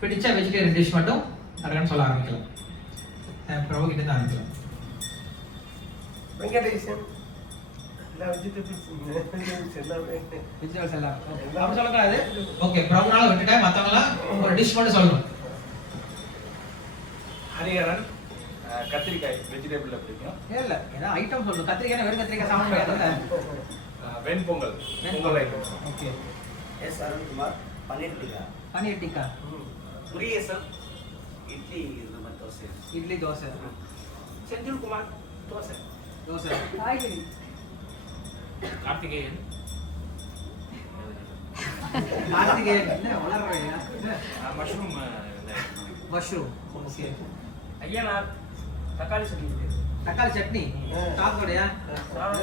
பிடிச்ச vegetarian dish மட்டும் கடகன்னு சொல்ல ஆரம்பிக்கலாம். பிரபு கிட்ட தான் ஆரம்பிக்கலாம். வெங்கடேசன் வெஜிடபிள்ஸ் எல்லாம் அப்படி சொல்லக்கூடாது. ஓகே, பிரபுனால விட்டுட்டேன். மற்றவங்களாம் ஒரு டிஷ் மட்டும் சொல்லணும். ஹரிஹரன் கத்திரிக்காய் வெஜிடபிள்ல பிடிக்கும். இல்ல ஏன்னா ஐட்டம் சொல்லணும். கத்திரிக்காய் வெறும் கத்திரிக்காய் சாப்பிட முடியாதுல்ல. Venpongal pongal item. Okay. Yes Arunkumar paneer tikka. Paneer tikka. Murugesan idli நம்ம தோசை. இட்லி தோசை. செந்தில் குமார் தோசை. தோசை. காய்கறி. கார்த்திகேயன் என்ன வளர்றீங்க? Mushroom mushroom. ஓகே. ஐயனார் தக்காளி சட்னி. தக்காளி சட்னி. சாப்பிடுறியா?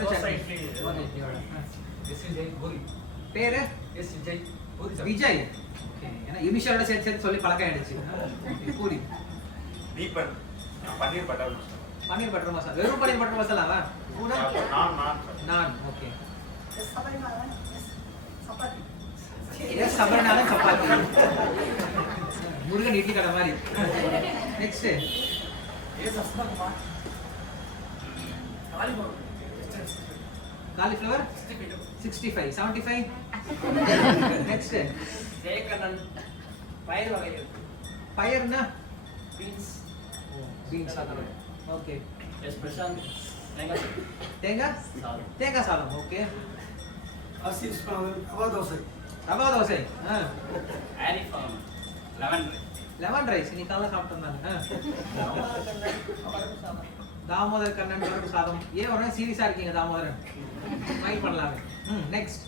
தோசை இட்லி. பூரி. பேரு விஜய். விஜய். ஓகே. ஏன்னா இனிஷியலோட சேர்த்து சொல்லி பழக்கம் ஆயிடுச்சு. பூரி. தீபன் பன்னீர் பட்டர் பன்னீர் பட்டர் மசாலா. வெறும் பன்னீர் பட்டர் மசாலாவா? நான். ஓகே. எஸ் சபரிநாதன் சப்பாத்தி. முருகன் இட்லி கடை மாதிரி. Next cauliflower 65 75. நெக்ஸ்ட் ஜெயகண்ணன் பயிர் வகைகள். பயர்னா beans. Beans. Okay. Yes Prashanth தேங்காய் தேங்காய் சாதம். Okay. Ashish rava dosa. Rava dosa. Arif lemon lemon rice. இன்னைக்கு காலைல சாப்பிட்டோம். தாமோதர் கண்ணன் பருப்பு சாதம். ஏன் உடனே சீரியஸா இருக்கீங்க தாமோதரன்? மைண்ட் பண்ணலாமே. நெக்ஸ்ட்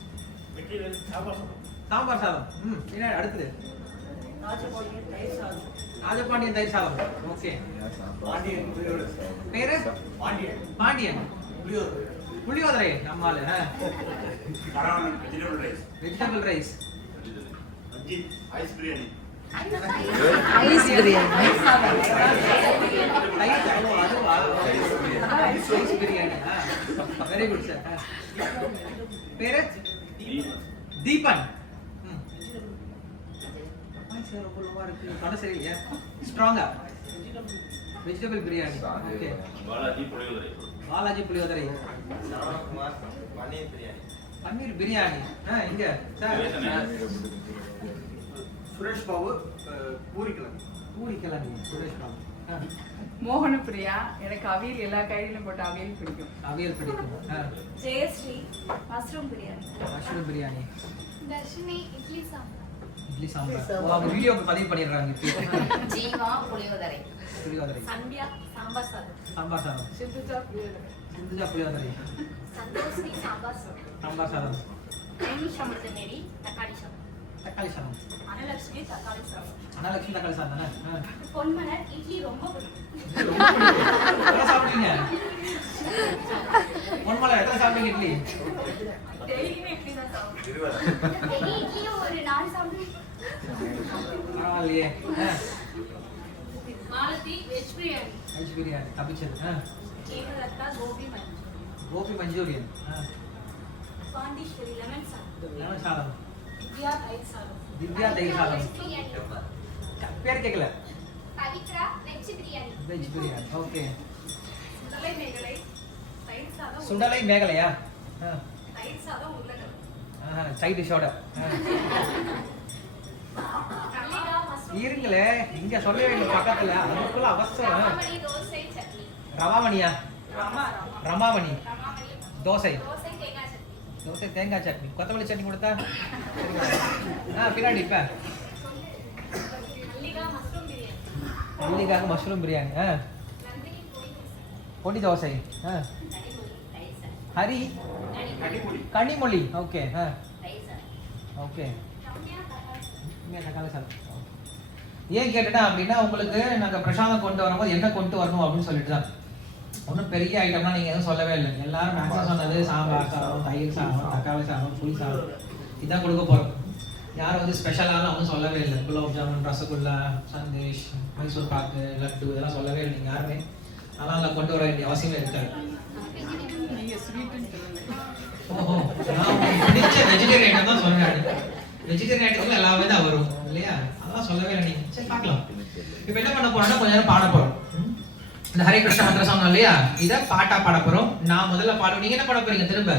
சாம்பார் சாதம். என்ன அடுத்தது? ராஜபாண்டியன் தயிர் சாதம். ஓகே. பேரு பாண்டியன். புளியோதரை. நம்மால vegetable rice. Ice biryani. Ice biryani. Ice biryani. Very good sir. பேரு தீபன். ஸ்ட்ராங்கா வெஜிடபிள் பிரியாணி. ஓகே. பாலாஜி புளியோதரை. பன்னீர் பிரியாணி. இங்க சார் சுரேஷ் பாபு பூரிக்கிழங்கு. பூரிக்கிழங்கு. சுரேஷ் பாபு. மோகனப்பிரியா. எனக்கு அவியல் எல்லா காய்கறியும் போட்டு அவியல் பிடிக்கும். அவியல் பிடிக்கும். ஜெயஸ்ரீ மஷ்ரூம் பிரியாணி. மஷ்ரூம் பிரியாணி. தர்ஷினி இட்லி சாம்பார். இட்லி சாம்பார். அவங்க வீடியோக்கு பதிவு பண்ணிடுறாங்க. ஜீவா புளியோதரை. புளியோதரை. சந்தியா சாம்பார் சாதம். சாம்பார் சாதம். சிந்துஜா புளியோதரை. சிந்துஜா புளியோதரை. சந்தோஷினி சாம்பார் சாதம். சாம்பார் சாதம். நைமிஷ் அமிர்தநேரி தக்காளி சாதம். தக்காளி சாதம். அனலட்சுமி தக்காளி சாதம். அனலட்சுமி தக்காளி சாதம் தானே? பொன்மலர் இட்லி ரொம்ப பிடிக்கும். எத்தனை சாப்பிட்டீங்க? பொன்மலை எத்தனை சாப்பிட்டீங்க இட்லி? டெய்லியுமே இட்லி தான் சாப்பிடுவேன். டெய்லி இட்லியும் ஒரு 4 சாப்பிடுவேன். பரவாயில்லையே. மாலதி வெஜ் பிரியாணி. வெஜ் பிரியாணி. தப்பிச்சது. கேவலத்தா கோபி மஞ்சூரியன். கோபி மஞ்சூரியன். பாண்டீஸ்வரி லெமன் சாதம். லெமன் சாதம். திவ்யா தயிர் சாதம். திவ்யா தயிர் சாதம். பேர் கேட்கல. Pavithra veg biryani. Veg biryani. Okay. சுண்டலை மேகலை தயிர் சாதம். சுண்டலை மேகலையா? தயிர் சாதம் உருளைக்கிழங்கு. சைட் டிஷ்ஷோட. கல்லிகா மஷ்ரூம். இருங்களே, இங்க சொல்லவே இல்லை பக்கத்துல. அதுக்குள்ள அவசரம். ரவாமணி தோசை சட்னி. ரவாமணியா? ரமாமணி. ரவாமணி தோசை. தோசை தேங்காய் சட்னி. தோசை தேங்காய் சட்னி. கொத்தமல்லி சட்னி கொடுத்தா பின்னாடி இப்ப மல்லிகா மஷ்ரூம் பிரியாணி. மல்லிகாக்கு மஷ்ரூம் பிரியாணி. நந்தினி பொடி தோசை. தயிர் சாதம். ஹரி கனிமொழி. ஓகே. ஓகே. தக்காளி சாதம். ஏன் கேட்டுட்டா அப்படின்னா, உங்களுக்கு நாங்கள் பிரசாதம் கொண்டு வரும்போது என்ன கொண்டு வரணும் அப்படின்னு சொல்லிட்டு தான். ஒன்றும் பெரிய ஐட்டம்லாம் நீங்கள் எதுவும் சொல்லவே இல்லை. எல்லாரும் மேக்ஸிமம் சொன்னது சாம்பார் சாதம், தயிர் சாதம், தக்காளி சாதம், புளி சாதம் இதான் கொடுக்க போகிறோம். யாரும் வந்து ஸ்பெஷலாலாம் ஒன்றும் சொல்லவே இல்லை. குலாப் ஜாமுன், ரசகுல்லா, சந்தேஷ், மைசூர் பாக்கு, லட்டு இதெல்லாம் சொல்லவே இல்லை நீங்கள் யாருமே. ஆனால் அதில் கொண்டு வர வேண்டிய அவசியமே இருக்காது. நீங்க ஸ்வீட்னு சொல்லுங்க. ஓஹோ, நான் உங்களுக்கு பிடிச்ச வெஜிடேரியன் ஐட்டம் தான் சொன்னேன். வெஜிடேரியன் ஐட்டத்தில் எல்லாமே தான் வரும் இல்லையா? அதெல்லாம் சொல்லவே இல்லை நீங்க. சரி பார்க்கலாம். இப்போ என்ன பண்ண போறோம்னா கொஞ்ச நேரம் பாட போறோம். இந்த ஹரே கிருஷ்ண மந்திரம் சொன்னோம் இல்லையா, இதை பாட்டா பாட போறோம். நான் முதல்ல பாடுவேன், நீங்க என்ன பாட போறீங்க, திரும்ப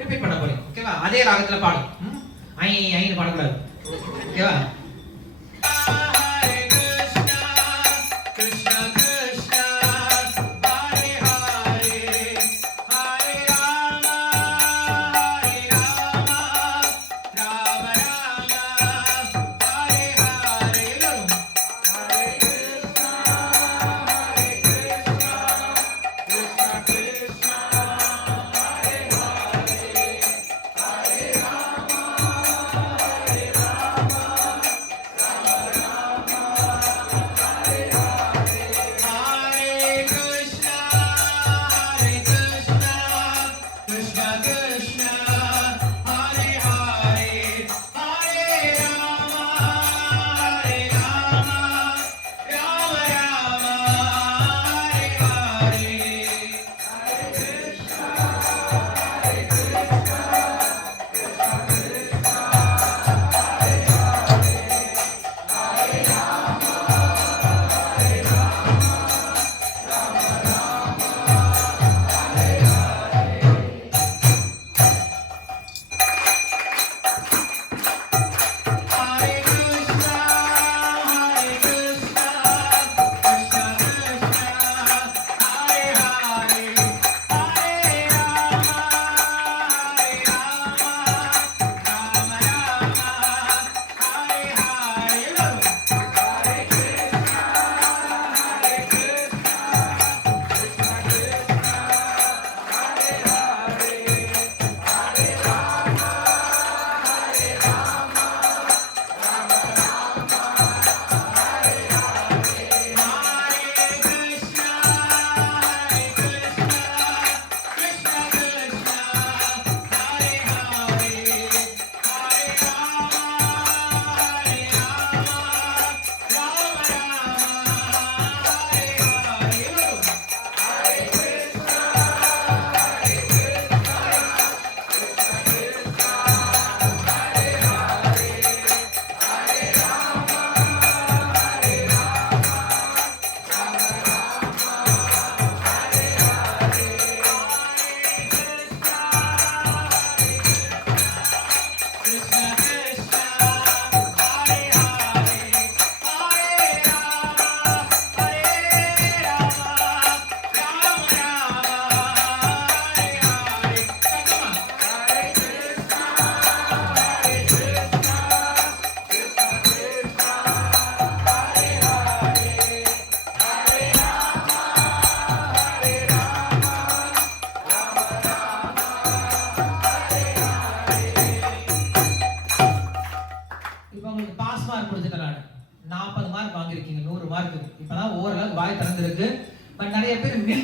ரிப்பீட் பண்ண போறீங்க. ஓகேவா? அதே ராகத்துல பாடும். ஐ ஐன்னு பாடக்கூடாது. ஓகேவா?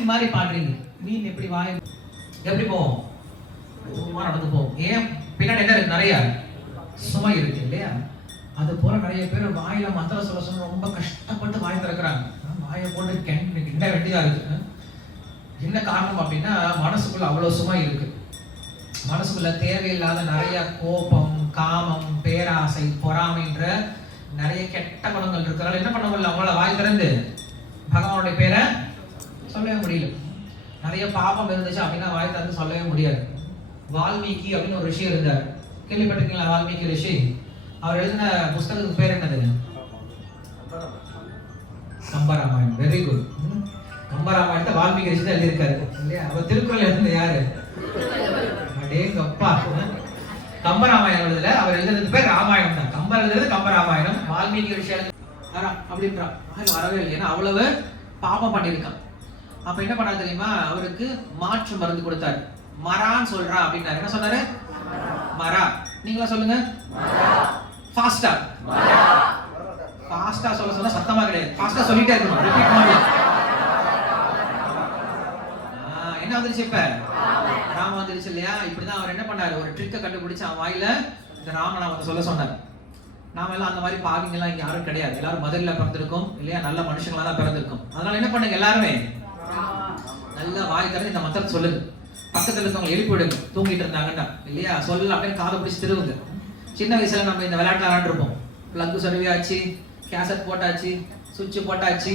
மாதிரி பாடுறீங்க. மீன் எப்படி வாய் எப்படி போவோம், சும்மா நடந்து போவோம். ஏன் பின்னாடி என்ன இருக்கு, நிறைய சுமை இருக்கு இல்லையா? அது போல நிறைய பேர் வாயில மந்திர சொல்ல சொல்ல ரொம்ப கஷ்டப்பட்டு வாய் திறக்கிறாங்க. வாயை போட்டு கிண்ட வேண்டியதா இருக்கு. என்ன காரணம் அப்படின்னா மனசுக்குள்ள அவ்வளவு சுமை இருக்கு. மனசுக்குள்ள தேவையில்லாத நிறைய கோபம், காமம், பேராசை, பொறாமைன்ற நிறைய கெட்ட குணங்கள் இருக்கிறாங்க. என்ன பண்ண முடியல, அவங்கள வாய் திறந்து பகவானுடைய பேரை சொல்லவே முடியல. நிறைய பாபம் இருந்துச்சு அப்படின்னா வாய் திறந்து சொல்லவே முடியாது. வால்மீகி அப்படின்னு ஒரு ரிஷி இருந்தார், கேள்விப்பட்டிருக்கீங்களா? வால்மீகி ரிஷி. அவர் எழுதின புஸ்தகத்துக்கு பேர் என்னது? கம்பராமாயணம். Very good. கம்பராமாயணத்தை வால்மீகி ரிஷி தான் எழுதியிருக்காரு இல்லையா? அவர் திருக்குறள் எழுதின யாரு? அடேங்கப்பா. கம்பராமாயணம் எழுதல, அவர் எழுதுறது பேர் ராமாயணம் தான். கம்பர் எழுதுறது கம்பராமாயணம், வால்மீகி ரிஷி அப்படின்றான் வரவே இல்லை. ஏன்னா அவ்வளவு பாபம் பண்ணியிருக்கான். அப்ப என்ன பண்ணா தெரியுமா, அவருக்கு மாற்று மருந்து கொடுத்தாரு. மரான்னு சொல்றான் அப்படின்னாரு. என்ன சொன்னாரு? மரா. நீங்களா சொல்லுங்க. ஃபாஸ்டா ஃபாஸ்டா சொல்ல சொன்னா சத்தமா கிடையாது, ஃபாஸ்டா சொல்லிட்டே இருக்கணும், ரிப்பீட் பண்ணி. என்ன வந்துருச்சு இப்ப? ராம வந்துருச்சு இல்லையா? இப்படிதான் அவர் என்ன பண்ணாரு, ஒரு ட்ரிக்கை கண்டுபிடிச்சு அவன் வாயில இந்த ராமநாமத்தை சொல்ல சொன்னார். நாம எல்லாம் அந்த மாதிரி பாவிங்கெல்லாம் இங்க யாரும் கிடையாது. எல்லாரும் மதுரையில பிறந்திருக்கோம் இல்லையா? நல்ல மனுஷங்களா தான் பிறந்திருக்கும். அதனால என்ன பண்ணுங்க, எல்லாருமே நல்லா வாய் திறந்து இந்த மந்திரத்தை சொல்லுங்க. பக்கத்துல இருக்கவங்க எழுப்பி விடுங்க, தூங்கிட்டு இருந்தாங்கன்னா இல்லையா? சொல்லல அப்படின்னு காதை பிடிச்சி திருவுங்க. சின்ன வயசுல நம்ம இந்த விளையாட்டு விளையாண்டுருப்போம் பிளக் சொருவியாச்சு, கேசட் போட்டாச்சு, சுவிட்ச் போட்டாச்சு.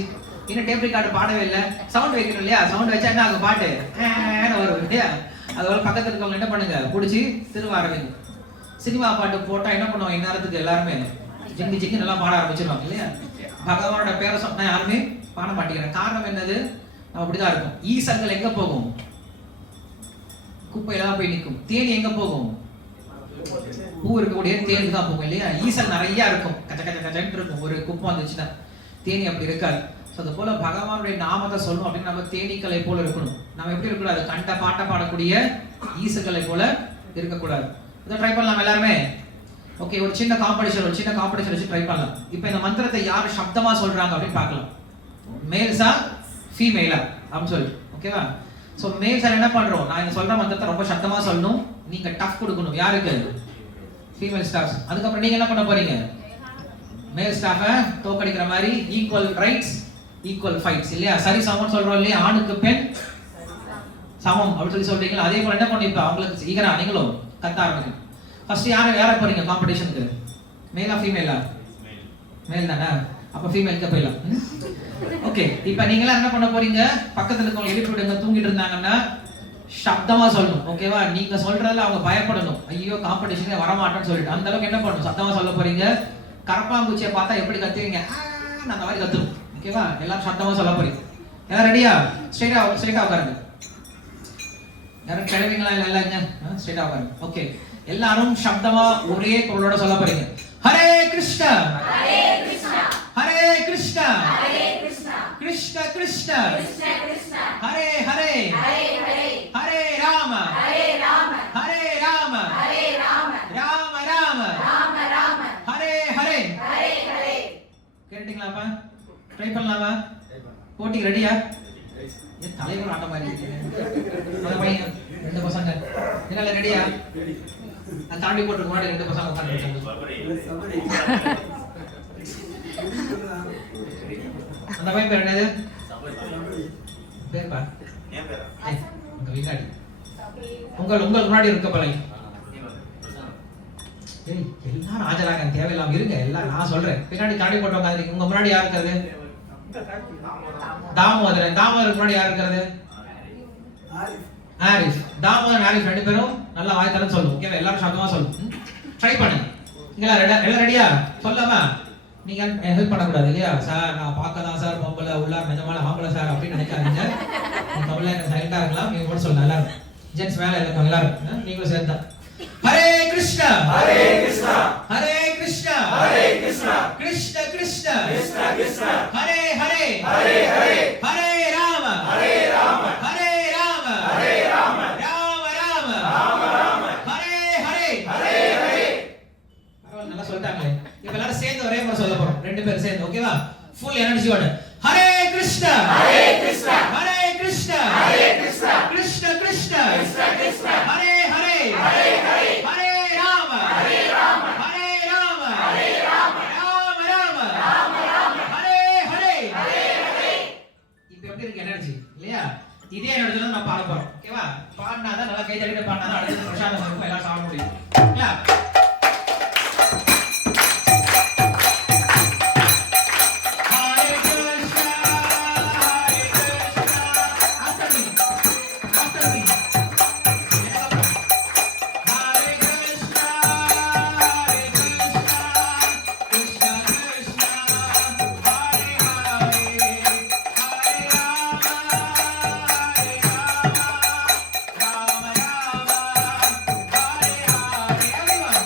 இன்னும் டேப் ரெக்கார்டர் பாடவே இல்லை. சவுண்ட் வைக்கணும் இல்லையா? சவுண்ட் வச்சா என்ன ஆகும்? பாட்டு வரும் இல்லையா? அதோட பக்கத்துல இருக்கவங்க என்ன பண்ணுங்க, பிடிச்சி திரும்ப ஆரம்பிங்க. சினிமா பாட்டு போட்டா என்ன பண்ணுவாங்க இந்நேரத்துக்கு எல்லாருமே ஜிங்கி ஜிங்கி நல்லா பாட ஆரம்பிச்சிருவாங்க இல்லையா? பகவானோட பேரை சொன்னா யாருமே பாட மாட்டேங்கிறாங்க. காரணம் என்னது? அப்படிதான் இருக்கும். ஈசல்கள் எங்க போகும்? குப்பையில தான் போய் நிற்கும். தேனி எங்க போகும்? பூ இருக்கக்கூடிய தேனுக்கு தான் போகும் இல்லையா? ஈசல் நிறைய இருக்கும், கச்ச கச்ச கச்சன்னு இருக்கும். ஒரு குப்பை வந்துச்சுன்னா தேனி அப்படி இருக்காது. அது போல பகவானுடைய நாமத்தை சொல்லணும் அப்படின்னு நம்ம தேனீக்களை போல இருக்கணும். நம்ம எப்படி இருக்கக்கூடாது? கண்ட பாட்டை பாடக்கூடிய ஈசல்களை போல இருக்கக்கூடாது. இதை ட்ரை பண்ணலாம் எல்லாருமே. ஓகே, ஒரு சின்ன காம்படிஷன் வச்சு ட்ரை பண்ணலாம். இப்போ இந்த மந்திரத்தை யார் சப்தமா சொல்றாங்க அப்படின்னு பார்க்கலாம். மேல்ஸா ஃபீமேலா அப்படின்னு சொல்லி, ஓகேவா? ஸோ மேல்ஸ் என்ன பண்றோம், நான் இந்த சொல்ற மந்திரத்தை ரொம்ப சத்தமா சொல்லணும், நீங்க டஃப் கொடுக்கணும். யாருக்கு? Female staffs. அதுக்கப்புறம் நீங்க என்ன பண்ண போறீங்க? மேல் ஸ்டாஃபை தோக்கடிக்கிற மாதிரி ஈக்குவல் ரைட்ஸ் ஈக்குவல் ஃபைட்ஸ் இல்லையா? சரி சமம் சொல்றோம் இல்லையா? ஆணுக்கு பெண் சமம் அப்படின்னு சொல்றீங்களா? அதே போல என்ன பண்ணிப்பா அவங்களுக்கு ஈகரா நீங்களும் கத்த ஆரம்பிக்கணும். ஃபர்ஸ்ட் யார போறீங்க காம்படிஷனுக்கு? மேலா ஃபீமேலா? மேல் தானே, அப்ப ஃபீமேலுக்கு போயிடலாம். ஓகே, இப்போ நீங்களாம் என்ன பண்ண போறீங்க? பக்கத்துல இருக்கவங்க எழுப்பி விடுங்க. தூங்கிட்டு இருந்தாங்கன்னா சப்தமா சொல்லணும், ஓகேவா? நீங்க சொல்றதுல அவங்க பயப்படணும், ஐயோ காம்படிஷனே வரமாட்டேன்னு சொல்லிட்டு. அந்த அளவுக்கு என்ன பண்ணணும்? சத்தமா சொல்ல போறீங்க. கரப்பாம்பூச்சியை பார்த்தா எப்படி கத்துவீங்க? அந்த மாதிரி கத்துணும், ஓகேவா? எல்லாரும் சத்தமா சொல்ல போறீங்க. எல்லாம் ரெடியா? ஸ்ட்ரைட்டா உட்காருங்க. யாரும் கிளவிங்களா? இல்லைங்க, ஸ்ட்ரைட்டா உட்காருங்க. ஓகே, எல்லாரும் சப்தமா ஒரே குரலோட சொல்ல போறீங்க. ஹரே கிருஷ்ணா, ஹரே கிருஷ்ணா, ஹரே கிருஷ்ணா, ஹரே கிருஷ்ணா, கிருஷ்ண கிருஷ்ண, கிருஷ்ண கிருஷ்ணா, ஹரே ஹரே, ஹரே ஹரே, ஹரே ராம, ஹரே ராம, ஹரே ராம, ஹரே ராம, ராம ராம, ராம ராம, ஹரே ஹரே. ஹரே ஹரே. கேட்டீங்களாப்பா? ட்ரை பண்ணலாமா? போட்டிக்கு ரெடியா? ஏன் தலைவர் ஆட்ட மாதிரி இருக்கு? அந்த பையன் ரெண்டு பசங்க என்ன ரெடியா? நான் தாண்டி போட்டு முன்னாடி ரெண்டு பசங்க உட்கார்ந்து அந்த பையன் பேர் என்னது? பேர்ப்பா ஏன் பேரா? உங்க வீட்டாடி உங்களுக்கு முன்னாடி இருக்க பழைய எல்லாரும் ஆஜராக தேவையில்லாம இருங்க. எல்லாம் நான் சொல்றேன். பின்னாடி தாண்டி போட்டவங்க உங்க முன்னாடி யார் இருக்கிறது? தாமோதரன். தாமோதருக்கு முன்னாடி யார் இருக்கிறது? ஆரிஃப். தாமோதரன் ஆரிஃப் ரெண்டு பேரும் நல்லா வாய் தரன்னு சொல்லும், ஓகேவா? எல்லாரும் சத்தமா சொல்லும். ட்ரை பண்ணுங்க. நீங்களா எல்லாம் ரெடியா? சொல்லாமா? நீங்க ஹெல்ப் பண்ணக்கூடாது இல்லையா? சார் நான் பார்க்க தான் சார் பொம்பளை உள்ளார் நிஜமான ஆம்பளை சார் அப்படின்னு நினைக்காதீங்க. பொம்பளை சைலண்டா இருக்கலாம். நீங்க கூட சொல்லலாம். எல்லாரும் ஜென்ஸ் மேல இருக்கும், எல்லாரும் நீங்களும் சேர்ந்தா. ஹரே கிருஷ்ணா, ஹரே கிருஷ்ணா, ஹரே கிருஷ்ணா, ஹரே கிருஷ்ணா, கிருஷ்ண கிருஷ்ண, கிருஷ்ண கிருஷ்ணா, ஹரே ஹரே, ஹரே ஹரே, ஹரே ராம, ஹரே ராம, ஹரே ராம, ஹரே ராம, ராம ராம, ராம ராம, ஹரே ஹரே, ஹரே ஹரே. பரவாயில்ல, நல்லா சொல்லிட்டாங்களே. இப்ப எல்லாரும் சேர்ந்து ஒரே முறை சொல்ல போறோம். ரெண்டு பேரும் சேர்ந்து, ஓகேவா? ஃபுல் எனர்ஜியோட. ஹரே கிருஷ்ணா, ஹரே கிருஷ்ணா, ஹரே கிருஷ்ணா, ஹரே கிருஷ்ணா, கிருஷ்ண கிருஷ்ண, கிருஷ்ண கிருஷ்ணா, ஹரே ஹரே, ஹரே ஹரே, ஹரே ராம, ஹரே ராம, ஹரே ராம, ஹரே ராம, ராம ராம, ராம ராம, ஹரே ஹரே. ஹரே ஹரே. இப்போ எப்படி இருக்கு எனர்ஜி இல்லையா? இதே எனர்ஜில நான் பாட போறோம், ஓகேவா? பாடினாதான் நல்லா கை தட்டிட்டு பாடினாதான் அடுத்த பிரசாதம் இருக்கும், எல்லாம் சாப்பிட முடியும். ஓகேவா? Hare Krishna, Hare Krishna. After me. After me. Hare Krishna, Hare Krishna, Krishna Krishna, Hare Hare, Hare Rama, Hare Rama, Rama Rama, Hare Hare. Everyone.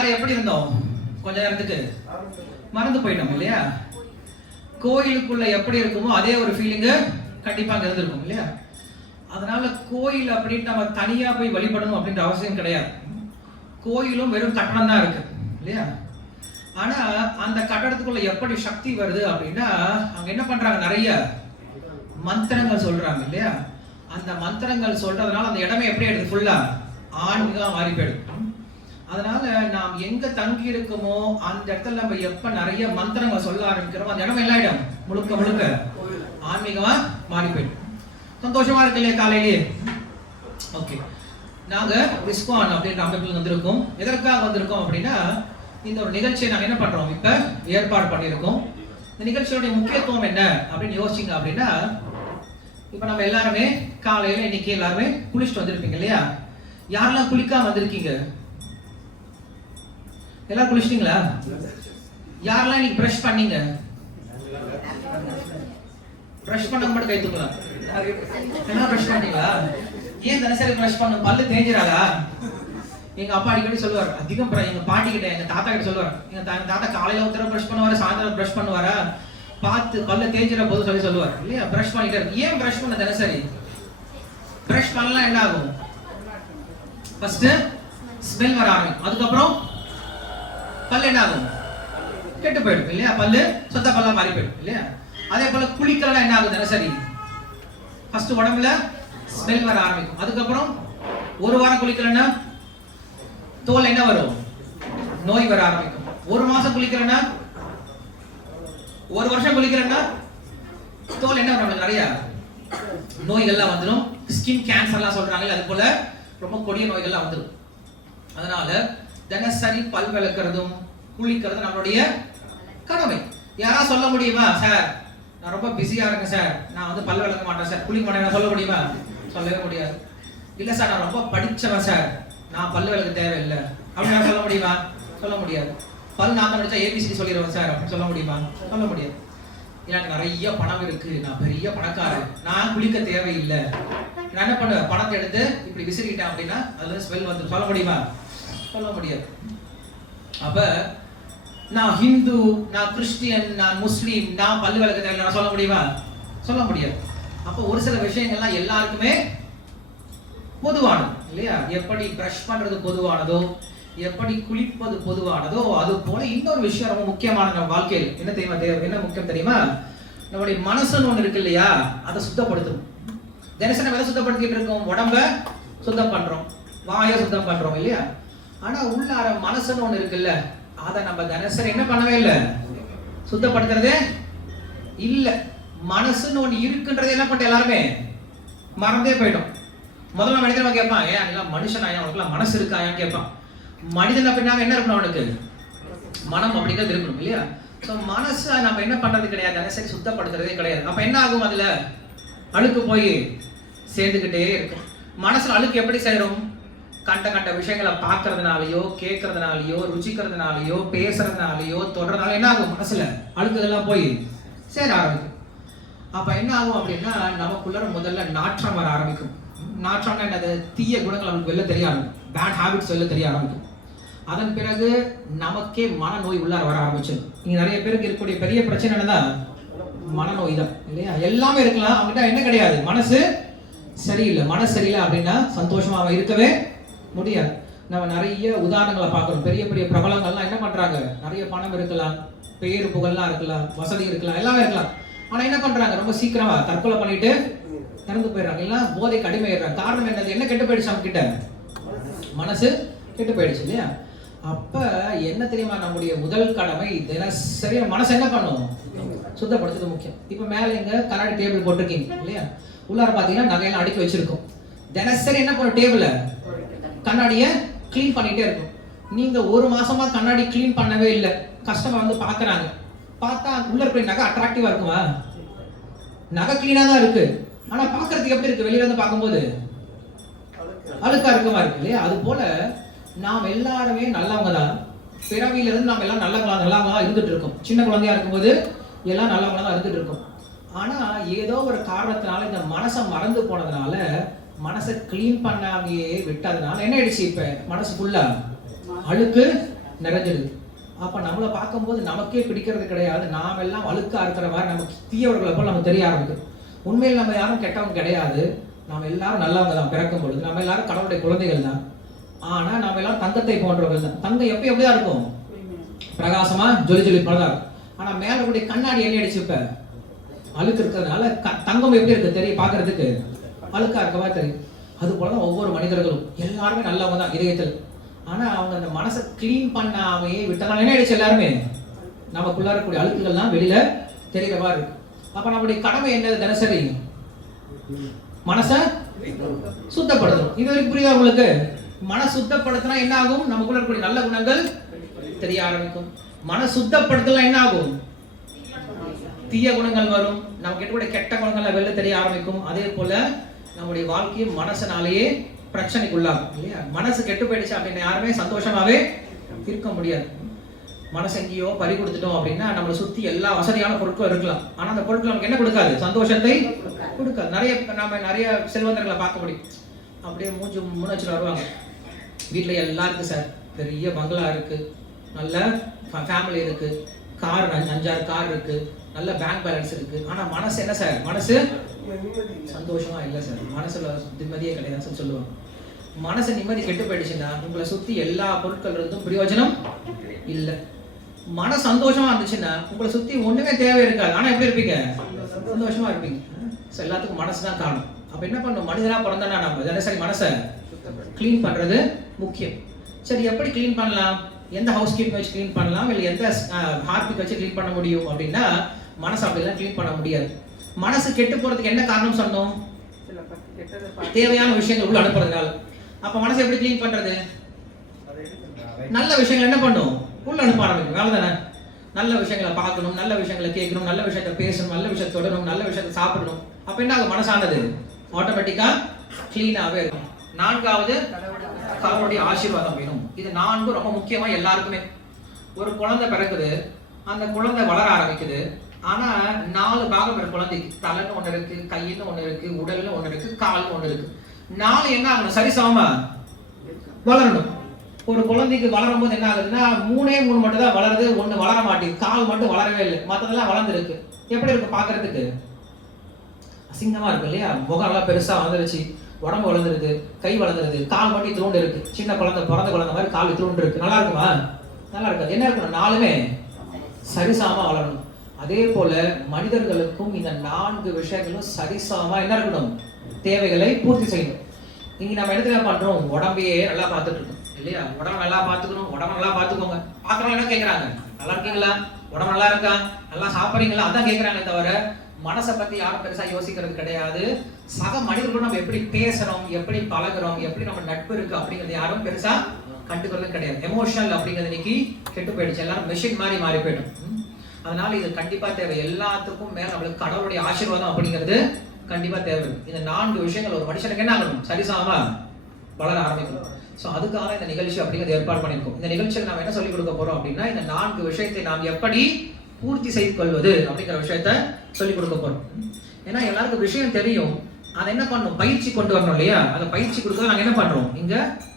எல்லாரும் எப்படி இருந்தோம்? கொஞ்ச நேரத்துக்கு மறந்து போயிட்டோம் இல்லையா? கோயிலுக்குள்ள எப்படி இருக்குமோ அதே ஒரு ஃபீலிங்கு கண்டிப்பா அங்க இருந்திருக்கும் இல்லையா? அதனால கோயில் அப்படின்னு நம்ம தனியா போய் வழிபடணும் அப்படின்ற அவசியம் கிடையாது. கோயிலும் வெறும் கட்டடம் தான் இருக்கு இல்லையா? ஆனா அந்த கட்டடத்துக்குள்ள எப்படி சக்தி வருது அப்படின்னா அங்க என்ன பண்றாங்க, நிறைய மந்திரங்கள் சொல்றாங்க இல்லையா? அந்த மந்திரங்கள் சொல்றதுனால அந்த இடமே எப்படி ஆயிடுது, ஃபுல்லா ஆன்மீகம் மாறி போயிடுது. அதனால நாம் எங்க தங்கி இருக்கோமோ அந்த இடத்துல நம்ம எப்ப நிறைய மந்திரங்கள் சொல்ல ஆரம்பிக்கிறோமோ அந்த இடம் எல்லா இடம் முழுக்க முழுக்க ஆன்மீகமா மாறி போயிடும். சந்தோஷமா இருக்கு இல்லையா காலையிலேயே? ஓகே, நாங்க விஸ்வான் அப்படின்ற அமைப்பில் வந்திருக்கோம். எதற்காக வந்திருக்கோம் அப்படின்னா இந்த ஒரு நிகழ்ச்சியை நாங்க என்ன பண்றோம், இப்ப ஏற்பாடு பண்ணியிருக்கோம். இந்த நிகழ்ச்சியோடைய முக்கியத்துவம் என்ன அப்படின்னு யோசிச்சிங்க அப்படின்னா, இப்ப நம்ம எல்லாருமே காலையில இன்னைக்கு எல்லாருமே குளிச்சுட்டு வந்திருப்பீங்க இல்லையா? யாரெல்லாம் குளிக்காம வந்திருக்கீங்க? எல்லாரும் குளிச்சிட்டீங்களா? யாரெல்லாம் இன்னைக்கு பிரஷ் பண்ணீங்க? பிரஷ் பண்ண மட்டும் கை தூக்கலாம். என்ன பிரஷ் பண்ணீங்களா? ஏன் தினசரி பிரஷ் பண்ண? பல்லு தேஞ்சிராதா? எங்க அப்பா அடிக்கடி சொல்லுவார், அதிகம் எங்க பாட்டி கிட்ட எங்க தாத்தா கிட்ட சொல்லுவார், எங்க தாத்தா காலையில ஒரு தடவை பிரஷ் பண்ணுவாரு, சாயந்தரம் பிரஷ் பண்ணுவாரா, பார்த்து பல்ல தேஞ்சிர போது சொல்லுவார் இல்லையா? பிரஷ் பண்ணிட்டே இருக்கு. ஏன் பிரஷ் பண்ண தினசரி? பிரஷ் பண்ணலாம் என்ன ஆகும்? ஃபர்ஸ்ட் ஸ்மெல் வர ஆரம்பிக்கும். அதுக்கப்புறம் பல்லு என்ன ஆகும், கெட்டு போயிடும் இல்லையா? பல்லு சொத்த பல்லா மாறி போயிடும் இல்லையா? அதே போல குளிக்கலாம் என்ன ஆகும் தினசரி? ஃபர்ஸ்ட் உடம்புல ஸ்மெல் வர ஆரம்பிக்கும். அதுக்கப்புறம் ஒரு வாரம் குளிக்கலன்னா தோல் என்ன வரும், நோய் வர ஆரம்பிக்கும். ஒரு மாசம் குளிக்கிறேன்னா, ஒரு வருஷம் குளிக்கிறேன்னா தோல் என்ன வரும், நிறைய நோய்கள்லாம் வந்துடும். ஸ்கின் கேன்சர்லாம் சொல்றாங்க, அது போல ரொம்ப கொடிய நோய்கள்லாம் வந்துடும். அதனால தினசரி பல் விளக்குறதும் குளிக்கிறதும் நம்மளுடைய கடமை. யாரா சொல்ல முடியுமா, சார் நான் ரொம்ப பிஸியா இருக்கேன் சார், நான் வந்து பல் விளக்க மாட்டேன் சார், குளிக்க மாட்டேன், சொல்ல முடியுமா? சொல்லவே முடியாது. இல்ல சார் நான் ரொம்ப படிச்சவன் சார், நான் பல்லு விளக்க தேவையில்லை அப்படின்னு சொல்ல முடியுமா? சொல்ல முடியாது. பல் நான் படிச்சா ஏபிசிடி சொல்லிடுவேன் சார் அப்படின்னு சொல்ல முடியுமா? சொல்ல முடியாது. எனக்கு நிறைய பணம் இருக்கு, நான் பெரிய பணக்காரன், நான் குளிக்க தேவையில்லை, நான் என்ன பண்ணுவேன், பணத்தை எடுத்து இப்படி விசிறிட்டேன் அப்படின்னா அதுல ஸ்மெல் வந்து சொல்ல முடியுமா? சொல்ல முடியாது. அப்ப நான் ஹிந்து, நான் கிறிஸ்டியன், நான் முஸ்லீம், நான் பல்லு விளக்க தேவையில்லை நான் சொல்ல முடியுமா? சொல்ல முடியாது. அப்ப ஒரு சில விஷயங்கள்லாம் எல்லாருக்குமே பொதுவானது இல்லையா? எப்படி பிரஷ் பண்றது பொதுவானதோ, எப்படி குளிப்பது பொதுவானதோ, அது போல இன்னொரு விஷயம் ரொம்ப முக்கியமான நம்ம வாழ்க்கையில் என்ன தெரியுமா, என்ன முக்கியம் தெரியுமா? நம்முடைய மனசுன்னு ஒண்ணு இருக்கு இல்லையா, அதை சுத்தப்படுத்தணும். தினசரி நம்ம எதை சுத்தப்படுத்திட்டு இருக்கோம்? உடம்ப சுத்தம் பண்றோம், வாயை சுத்தம் பண்றோம் இல்லையா? ஆனா உள்ளார மனசுன்னு ஒண்ணு இருக்குல்ல, அதை நம்ம தினசரி என்ன பண்ணவே இல்லை, சுத்தப்படுத்துறதே இல்ல. மனசுன்னு ஒண்ணு இருக்குன்றதே என்ன பண்ணிட்டு எல்லாருமே மறந்தே போயிட்டோம். முதல்ல மனிதன் கேட்பான், ஏன் எல்லாம் மனுஷன் ஆயா, உனக்குலாம் மனசு இருக்காயான்னு கேட்பான். மனிதன் அப்படின்னா என்ன இருக்கணும், அவனுக்கு மனம் அப்படிங்கிறது இருக்கணும் இல்லையா? ஸோ மனசை நம்ம என்ன பண்றது கிடையாது, தினசரி சுத்தப்படுத்துறதே கிடையாது. அப்ப என்ன ஆகும், அதுல அழுக்கு போய் சேர்ந்துக்கிட்டே இருக்கும். மனசுல அழுக்கு எப்படி சேரும்? கண்ட விஷயங்களை பார்க்கறதுனாலயோ, கேட்கறதுனாலயோ, ருச்சிக்கிறதுனாலயோ, பேசுறதுனாலயோ, தொடர்றதுனால என்ன ஆகும், மனசுல அழுக்குதெல்லாம் போய் சேர ஆரம்பிக்கும். அப்ப என்ன ஆகும் அப்படின்னா நமக்குள்ள முதல்ல நாற்றம் வர ஆரம்பிக்கும். நாற்றம்னா என்னது? தீய குணங்கள் நமக்கு வெளில தெரிய ஆரம்பிக்கும், பேட் ஹாபிட்ஸ் வெளில தெரிய ஆரம்பிக்கும். அதன் பிறகு நமக்கே மனநோய் உள்ளார வர ஆரம்பிச்சிடும். இங்க நிறைய பேருக்கு இருக்கக்கூடிய பெரிய பிரச்சனை என்னதான், மனநோய் தான் இல்லையா? எல்லாமே இருக்கலாம், அவங்ககிட்ட என்ன கிடையாது, மனசு சரியில்லை. மனசு சரியில்லை அப்படின்னா சந்தோஷமா அவன் இருக்கவே முடியாது. நம்ம நிறைய உதாரணங்களை பார்க்கணும். பெரிய பெரிய பிரபலங்கள்லாம் என்ன பண்றாங்க, நிறைய பணம் இருக்கலாம், பேரு புகழ்லாம் இருக்கலாம், வசதி இருக்கலாம், எல்லாமே இருக்கலாம். ஆனா என்ன பண்றாங்க, ரொம்ப சீக்கிரமா தற்கொலை பண்ணிட்டு இறந்து போயிடுறாங்க, இல்ல போதைக்கு அடிமையிடுறாங்க. காரணம் என்னது, என்ன கெட்டு போயிடுச்சு அவங்க கிட்ட, மனசு கெட்டு போயிடுச்சு இல்லையா? அப்ப என்ன தெரியுமா, நம்முடைய முதல் கடமை தினசரி மனசு என்ன பண்ணும், சுத்தப்படுத்துறது முக்கியம். இப்ப மேல இங்க கண்ணாடி டேபிள் போட்டிருக்கீங்க இல்லையா? உள்ளார பாத்தீங்கன்னா நகையெல்லாம் அடுக்கி வச்சிருக்கோம். தினசரி என்ன பண்ணும், டேபிள கண்ணாடிய கிளீன் பண்ணிட்டே இருக்கும். நீங்க ஒரு மாசமா கண்ணாடி கிளீன் பண்ணவே இல்லை, கஸ்டமர் வந்து பாக்குறாங்க, பார்த்தா உள்ள இருக்கிற நகை அட்ராக்டிவா இருக்குமா? நகை கிளீனா தான் இருக்கு, ஆனா பாக்குறதுக்கு எப்படி இருக்கு, வெளியில இருந்து பார்க்கும்போது அழுக்கா இருக்குமா இருக்கு இல்லையா? அது போல நாம் எல்லாருமே நல்லவங்க தான். பிறவியில இருந்து நாம் எல்லாம் நல்லவங்களா இருந்துட்டு இருக்கோம். சின்ன குழந்தையா இருக்கும்போது எல்லாம் நல்லவங்களா தான் இருந்துட்டு இருக்கோம். ஆனா ஏதோ ஒரு காரணத்தினால இந்த மனசை மறந்து போனதுனால, மனசை கிளீன் பண்ணாமையே விட்டதுனால என்ன ஆயிடுச்சு, இப்ப மனசுக்குள்ள அழுக்கு நிறைஞ்சிடுது. அப்ப நம்மளை பார்க்கும்போது நமக்கே பிடிக்கிறது கிடையாது. நாம் எல்லாம் அழுக்கா இருக்கிற மாதிரி நமக்கு தீயவர்களை போல நமக்கு தெரிய ஆரம்பிக்கும். உண்மையில் நம்ம யாரும் கெட்டவங்க கிடையாது. நாம் எல்லாரும் நல்லவங்க தான். பிறக்கும் பொழுது நம்ம எல்லாரும் கடவுளுடைய குழந்தைகள் தான். ஆனா நாம எல்லாரும் தங்கத்தை போன்றவர்கள் தான். தங்கம் எப்படிதான் இருக்கும்? பிரகாசமா ஜொலி ஜொலிப்பா தான் இருக்கும். ஆனா மேல கூடிய கண்ணாடி என்ன அடிச்சு இப்ப அழுக்கு இருக்கிறதுனால தங்கம் எப்படி இருக்கு தெரியும், பாக்குறதுக்கு அழுக்கா இருக்கவா தெரியும். அது போலதான் ஒவ்வொரு மனிதர்களும் எல்லாருமே நல்லவங்க தான் இதயத்தில். ஆனா அவங்க அந்த மனசை கிளீன் பண்ணாமையே விட்டனால என்ன ஆயிடுச்சு, எல்லாருமே நமக்குள்ள இருக்கக்கூடிய அழுக்குகள்லாம் வெளியில தெரியறவா இருக்கு. அப்ப நம்முடைய கடமை என்னது? தினசரி மனசை சுத்தப்படுத்தணும். இது வரைக்கும் புரியுதா உங்களுக்கு? மன சுத்தப்படுத்தினா என்ன ஆகும்? நமக்குள்ள இருக்கக்கூடிய நல்ல குணங்கள் தெரிய ஆரம்பிக்கும். மன சுத்தப்படுத்தலாம் என்ன ஆகும்? தீய குணங்கள் வரும். நமக்கு இருக்கக்கூடிய கெட்ட குணங்கள் வெளில தெரிய ஆரம்பிக்கும். அதே போல நம்முடைய வாழ்க்கையை மனசனாலேயே பிரச்சனைக்குள்ளாகும் இல்லையா? மனசு கெட்டு போயிடுச்சு அப்படின்னா யாருமே சந்தோஷமாவே இருக்க முடியாது. மனசு எங்கேயோ பறி கொடுத்துட்டோம் அப்படின்னா நம்மளை சுத்தி எல்லா வசதியான பொருட்களும் இருக்கலாம். ஆனா அந்த பொருட்கள் நமக்கு என்ன கொடுக்காது? சந்தோஷத்தை கொடுக்காது. நிறைய செல்வந்தர்களை பார்க்க முடியும். அப்படியே மூச்சு முன்ன வச்சுட்டு வருவாங்க. வீட்டுல எல்லாருக்கும் சார் பெரிய பங்களா இருக்கு, நல்ல ஃபேமிலி இருக்கு, கார் 5-6 கார் இருக்கு, நல்ல பேங்க் பேலன்ஸ் இருக்கு. ஆனா மனசு என்ன சார்? மனசு சந்தோஷமா இல்லை சார். மனசுல நிம்மதியே கிடையாது சொல்லுவாங்க. மனசு நிம்மதி கெட்டு போயிடுச்சுன்னா உங்களை சுத்தி எல்லா பொருட்கள் இருந்தும் பிரயோஜனம் இல்லை. மன சந்தோஷமா இருந்துச்சுன்னா உங்களை சுத்தி ஒண்ணுமே தேவை இருக்காது. ஆனா எப்படி இருப்பீங்க? சந்தோஷமா இருப்பீங்க. எல்லாத்துக்கும் மனசுதான் காரணம். அப்ப என்ன பண்ணும்? மனிதனா பிறந்தா நம்ம தினசரி மனசை கிளீன் பண்றது முக்கியம். சரி, எப்படி கிளீன் பண்ணலாம்? எந்த ஹவுஸ் கீப்பிங் வச்சு கிளீன் பண்ணலாம், இல்லை எந்த ஹார்பிக் வச்சு கிளீன் பண்ண முடியும் அப்படின்னா மனசு அப்படிலாம் கிளீன் பண்ண முடியாது. மனசு கெட்டு போறதுக்கு என்ன காரணம் சொன்னோம்? தேவையான விஷயங்கள் உள்ள அனுப்புறதுனால. அப்ப மனசை எப்படி கிளீன் பண்றது? நல்ல விஷயங்கள் என்ன பண்ணும்? உள்ள அனுப்ப ஆரம்பிக்கும். வேலை தானே? நல்ல விஷயங்களை பார்க்கணும், நல்ல விஷயங்களை கேட்கணும், நல்ல விஷயத்தை பேசணும், நல்ல விஷயத்தை தொடரணும், நல்ல விஷயத்தை சாப்பிடணும். அப்ப என்ன ஆகும்? மனசானது ஆட்டோமேட்டிக்கா கிளீனாவே இருக்கும். 4வது கடவுளுடைய ஆசீர்வாதம் வேணும். இது 4 ரொம்ப முக்கியமா எல்லாருக்குமே. ஒரு குழந்தை பிறக்குது, அந்த குழந்தை வளர ஆரம்பிக்குது. ஆனா 4 பாகம் இருக்கு குழந்தைக்கு. தலைன்னு ஒண்ணு இருக்கு, கையின்னு ஒண்ணு இருக்கு, உடல்னு ஒண்ணு இருக்கு, கால்னு ஒண்ணு இருக்கு. 4 என்ன ஆகணும்? சரிசமமா வளரணும். ஒரு குழந்தைக்கு வளரும் போது என்ன ஆகுதுன்னா 3 மட்டும் தான் வளருது, 1 வளர மாட்டேங்குது. கால் மட்டும் வளரவே இல்லை, மற்றதெல்லாம் வளர்ந்து இருக்கு. எப்படி இருக்கு பாக்குறதுக்கு? அசிங்கமா இருக்கு இல்லையா? முகம் எல்லாம் பெருசா வளர்ந்துருச்சு, உடம்பு வளர்ந்துருது, கை வளர்ந்துருது, கால் மட்டும் தூண்டு இருக்கு. சின்ன குழந்தை பிறந்த குழந்தை மாதிரி கால் தூண்டு இருக்கு. நல்லா இருக்குமா? நல்லா இருக்காது. என்ன இருக்கணும்? 4மே சரிசமமா வளரணும். அதே போல மனிதர்களுக்கும் இந்த 4 விஷயங்களும் சரிசமமா என்ன இருக்கணும்? தேவைகளை பூர்த்தி செய்யணும். இங்க நம்ம இடத்துல பண்றோம், உடம்பையே நல்லா பார்த்துட்டு இருக்கோம் இல்லையா? உடம்பு நல்லா பார்த்துக்கணும், உடம்பு நல்லா பார்த்துக்கோங்க. பாக்குறவங்க என்ன கேட்கறாங்க? நல்லா இருக்கீங்களா? உடம்பு நல்லா இருக்கா? நல்லா சாப்பிடுறீங்களா? அதான் கேட்கறாங்க தவிர மனசை பத்தி யாரும் பெருசா யோசிக்கிறது கிடையாது. சக மனிதர்களும் நம்ம எப்படி பேசுறோம், எப்படி பழகுறோம், எப்படி நம்ம நட்பு இருக்கு அப்படிங்கிறது யாரும் பெருசா கண்டுக்கிறது கிடையாது. எமோஷனல் அப்படிங்கிறது இன்னைக்கு கெட்டு போயிடுச்சு. எல்லாரும் மெஷின் மாதிரி மாறி போயிடும். அதனால இது கண்டிப்பா தேவை. எல்லாத்துக்கும் மேல நம்மளுக்கு கடவுளுடைய ஆசீர்வாதம் அப்படிங்கிறது கண்டிப்பா தேவை. இந்த 4 விஷயங்கள் ஒரு மனுஷனுக்கு என்ன ஆகணும்? சரிசமமா வளர ஆரம்பிக்கணும். ஸோ அதுக்காக இந்த நிகழ்ச்சி அப்படிங்கிறது ஏற்பாடு பண்ணியிருக்கோம். இந்த நிகழ்ச்சியில் நாம் என்ன சொல்லிக் கொடுக்க போறோம் அப்படின்னா இந்த 4 விஷயத்தை நாம் எப்படி பூர்த்தி செய்து கொள்வது அப்படிங்கிற விஷயத்த சொல்லிக் கொடுக்க போறோம். ஏன்னா எல்லாருக்கும் விஷயம் தெரியும், அதை என்ன பண்ணணும்? பயிற்சி கொண்டு வரணும் இல்லையா? அதை பயிற்சி கொடுக்க நாங்கள் என்ன பண்றோம்? இங்க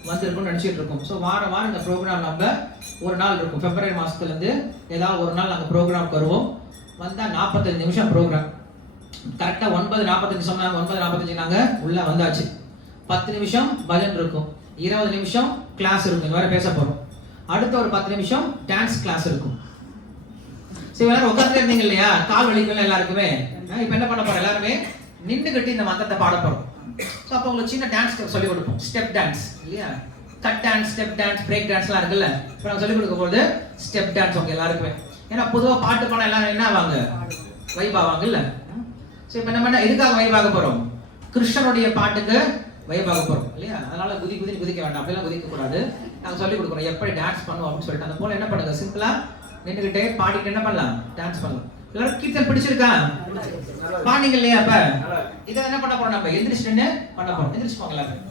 வந்திருக்கோம்னு நினைச்சிட்டு இருக்கோம். ஸோ வாரம் இந்த ப்ரோக்ராம் நம்ம ஒரு நாள் இருக்கும். பிப்ரவரி மாசத்துல இருந்து ஏதாவது ஒரு நாள் நாங்கள் ப்ரோக்ராம் வருவோம். வந்தா 45 நிமிஷம் ப்ரோக்ராம். கரெக்டா 9:45 சொன்னாங்க. 9:45 நாங்க உள்ள வந்தாச்சு. 10 நிமிஷம் பஜன் இருக்கும், 20 நிமிஷம் கிளாஸ் இருக்கும், வேற பேச போறோம். அடுத்த ஒரு 10 நிமிஷம் டான்ஸ் கிளாஸ் இருக்கும். சரி, எல்லாரும் உட்கார்ந்து இருந்தீங்க இல்லையா? கால் வலிக்கல எல்லாருக்குமே. இப்ப என்ன பண்ண போறோம்? எல்லாருமே நின்று கட்டி இந்த மந்திரத்தை பாட போறோம். ஸோ அப்போ உங்களுக்கு சின்ன டான்ஸ் சொல்லி கொடுப்போம். ஸ்டெப் டான்ஸ் இல்லையா? Cut dance, step dance, break டான்ஸ்லாம் இருக்குல்ல. இப்போ நாங்கள் சொல்லிக் கொடுக்க போது ஸ்டெப் டான்ஸ் உங்க எல்லாருக்குமே. ஏன்னா பொதுவாக பாட்டு பாடம் எல்லாரும் என்ன ஆவாங்க? வைப் ஆவாங்க இல்ல? ஸோ இப்போ நம்ம எதுக்காக வைப் ஆக போறோம்? கிருஷ்ணனுடைய பாட்டுக்கு வைப் ஆக போறோம் இல்லையா? அதனால குதிக்க வேண்டாம், அப்படிலாம் குதிக்க கூடாது. நாங்கள் சொல்லிக் கொடுக்குறோம் எப்படி டான்ஸ் பண்ணுவோம் அப்படின்னு சொல்லிட்டு. அந்த போல என்ன பண்ணுங்க? சிம்பிளா நின்றுகிட்டே பாடிட்டு என்ன பண்ணலாம்? டான்ஸ் பண்ணலாம். எல்லாரும் கீர்த்தன் பிடிச்சிருக்கா? பாடிங்க இல்லையா? அப்ப இதை என்ன பண்ண போறோம்? நம்ம எந்திரிச்சு பண்ண போறோம். எந்திரிச்சு போங்க எல்லாரும்.